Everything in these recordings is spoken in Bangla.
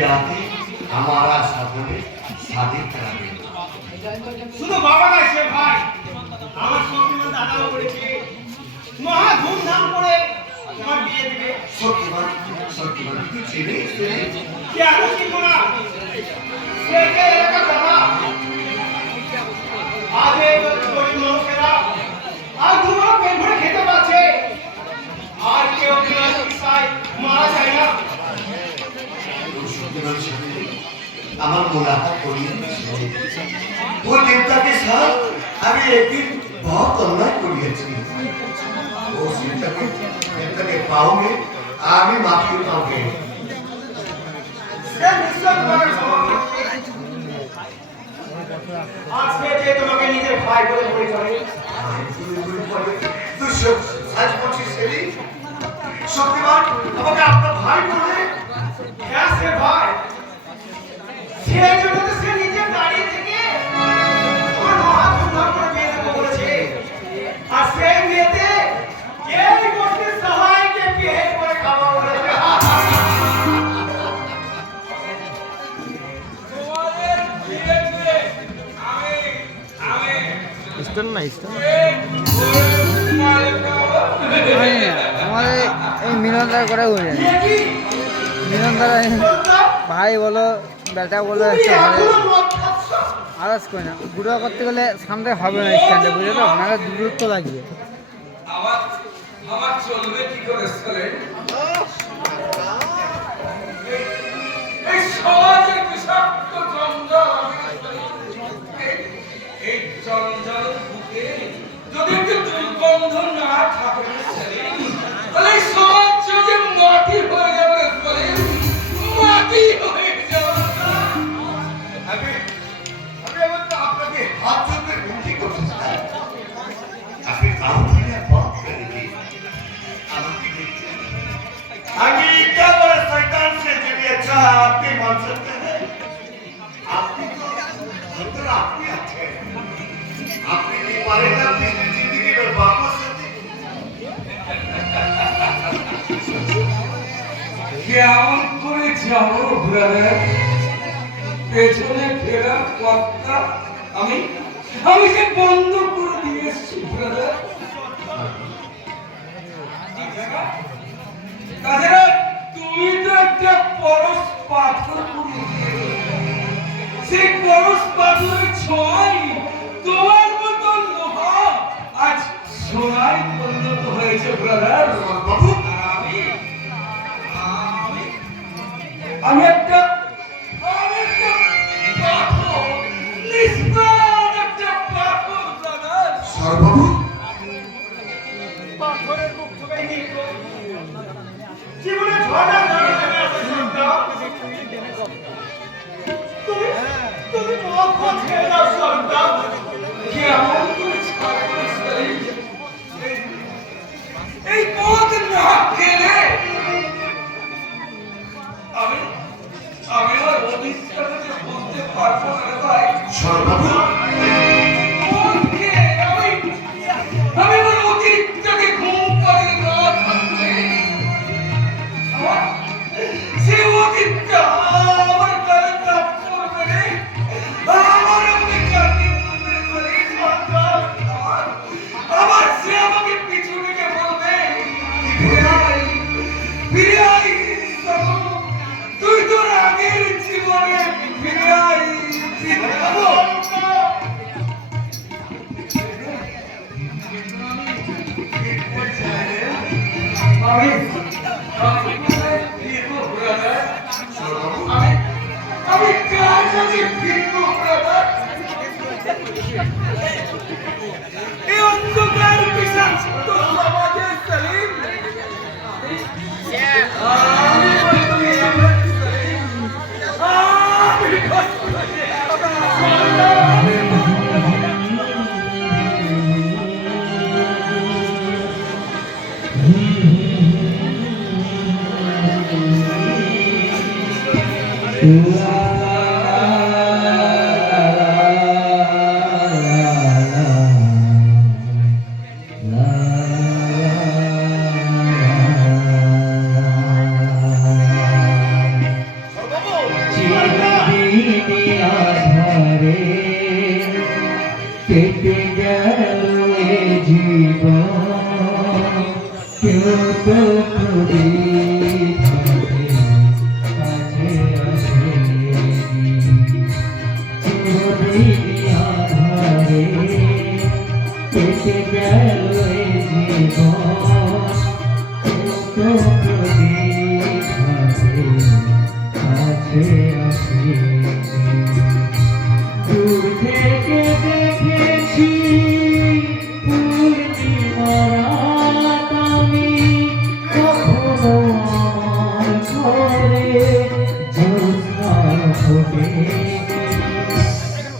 राते हमारा सपने शादी करा दे শুধু বাবা না সে ভাই আমার শক্তিমান দাদাও করেছে মহা ধুমধাম করে তোমার বিয়ে দিবে শক্তিমান তুই চিনিস কেন চিনবো না সে যে এলাকার দাদা আজ এই গরিব মানুষেরা আজ দুবার পেট ভরে খেতে পাচ্ছে আর কেউ কেউ চিকিৎসায় মারা যায় না শক্তিমান সাথে আমার मुलाकात করিয়ে वो देवता के साथ আমি একদিন बहुत अन्याय করিয়েছি वो देवता के पाँव में আমি माफी पाऊंगे সে নিশ্চয় তোমাকে ক্ষমা করবে আজকে যে তোমাকে নিজের ভাই বলে পরিচয় তুই সাজ করছিস সেলি শক্তিমান আমাকে আপনার ভাই বলে হ্যাঁ সে ভাই সে জন্য তো সে নিজের গাড়ি থেকে তোমার মহা ধুমধাম করে বিয়ে দেবো বলেছে আর সেই বিয়েতে এই গোষ্ঠীর সবাইকে বিয়ে করে খাওয়া বলেছে তোমাদের বিয়েতে আমি স্টোন না স্টোন আমাদের এই মিলনদার করে হয়ে যায় মিলনদার ভাই বলো বেটা বলো আওয়াজ করি না গুঁড়ো করতে গেলে সামনে হবে না স্ট্যান্ডে বুঝে তো নাহলে দূরত্ব লাগবে আমার চলবে কি করে চলে এই সমাজের বিষাক্ত জঞ্জাল এই জঞ্জাল বুকে যদি একটু দুর্গন্ধ না থাকে তাহলে এই সমাজ যে মাটি হয়ে যাবে মাটি হয়ে যাবে আমি এবার তো আপনাকে হাত ধরে বিনতি করতে চাই আপনি কাউকে বন্ধ করে দিন আমাকে দেখতে आगे क्या बड़ा शैतान से जो भी अच्छा आपके मान सकते हैं आपकी तो अंदर आपकी अच्छे आपने नहीं पारेगा अपनी जिंदगी में वापस কেমন করে যাবো ব্রাদার পেছনে ফেরার পথটা আমি যে বন্ধ করে দিয়ে এসেছি ব্রাদার তাছাড়া তুমি তো একটা পরশ পাথর পুড়িয়ে সেই পরশ পাথরের ছোঁয়াই তোমার মতো লোহা আজ সোনায় পরিণত হয়েছে ব্রাদার বাবু আমি একটা পাথর নিষ্প্রাণ একটা পাথর ব্রাদার সর্বভূ পাথরের মুখ থেকে নিকো জীবনে ঝড়া ঝড়া নেমে আসে সন্তান তুমি পথ ছেড়ে দাও সন্তান কেমন করে ছাড়বো এই পথ না গেলে আমি আমার অধিষ্ঠানকে বলতে পারবো না ভাই সর্বভূ আমি আমার অতীতটাকে ঘুম পাড়িয়ে না থাকলে সে অতীতটা আমার গালে চাপ করবে রে আমার আমাকে কাটিয়ে তুলবে রে আমার সে আমাকে পিছু থেকে বলবে ফিরে আই তুই তোর আগের জীবনে ফিরে আই আমি কার কাছে ফিরবো ব্রাদার এই অন্ধকার পিশাচ তো সমাজে সালিম আমি বলছি সালিম আমি কষ্ট কেটে গেল এ জীবন কেউ তো প্রদীপ কাছে আসেনি চিরদিন আঁধারে কেটে গেল এ জীবন কেউ তো প্রদীপ কাছে আসেনি দূর থেকে দেখেছি পূর্ণিমারাত আমি কখনো আমার ঘরে জ্যোৎস্না ফোটে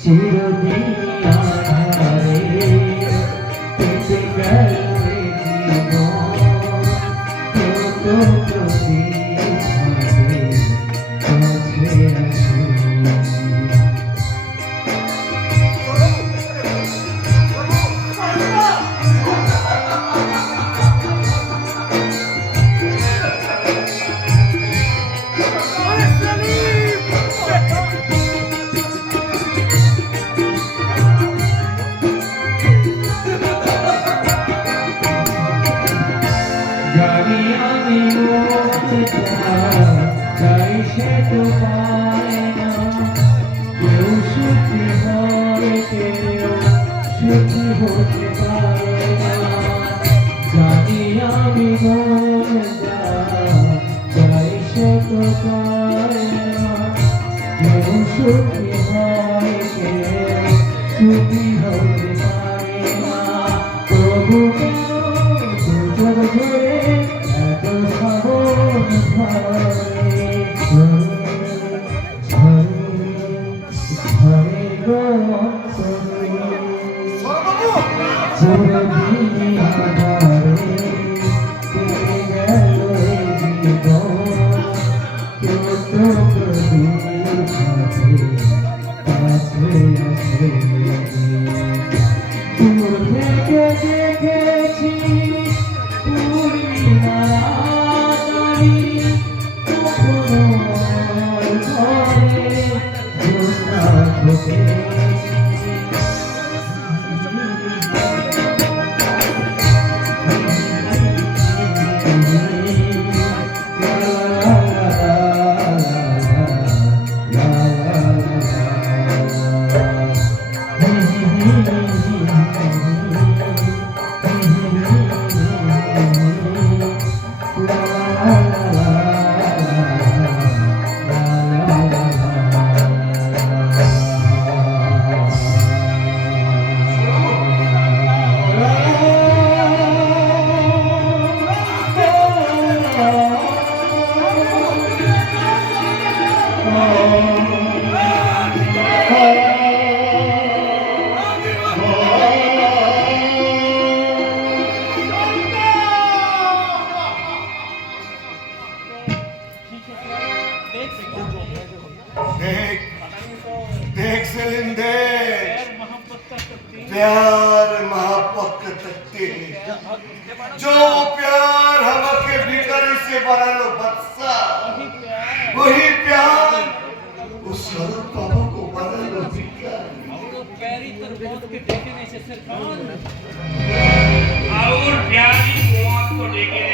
চিরদিন আঁধারে কেটে গেল এ জীবন কেউ তো প্রদীপ কাছে আসেনি জানি আমি চাই সে তো পায় না কেউ সুখী হয় কেউ সুখী হতে পারে না জানি আমি চাই সে তো পায় না কেউ সুখী হয় কেউ সুখী হতে পারে না প্রভু দুজন ধরে এত সাবন ঝরে ঝরে গো চিরদিন আঁধারে কেটে গেল এ জীবন কেউ তো প্রদীপ কাছে আসেনি দূর থেকে দেখেছি পূর্ণিমারাত আমি কখনো আমার ঘরে জ্যোৎস্না ফোটে देख देख सलीम देख प्यार मोहब्बत के तख्ते जो प्यार हवा के भिखारी से बना लो बदसा वही प्यार उस स्वरूप बाबा को बना लो भिखारी और प्यारी मौत को लेके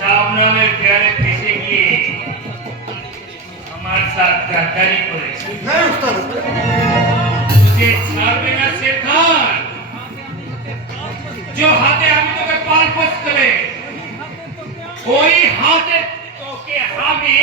सामने में प्यारे पैसे किए हमारे साथ गद्दारी करे नहीं उस्ताद तुझे छाड़बे ना शेर खान जो हाथे हामी तो के पाल पोस करे कोई हाथे तो के हामी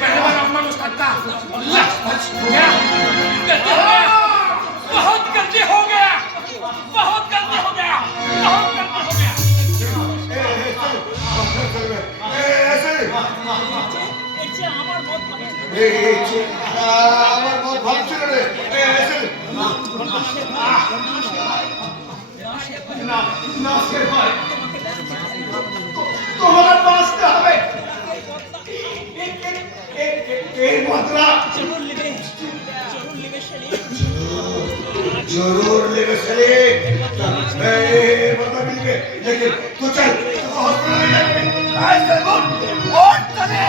पहलवान अपना मुस्ताद का बहुत गलती हो गया बहुत गलती हो गया बहुत गलती हो गया ऐसे আমার बहुत ভাবছিল রে ऐसे নাসির ভাই তোমার বাঁচতে হবে এই বদলা जरूर लिवे शरीफ जरूर लेगा सलीम बता मिल गए लेकिन तू चल हॉस्पिटल में जाएंगे आज सलमान और चले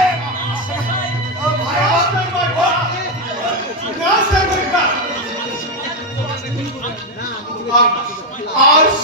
और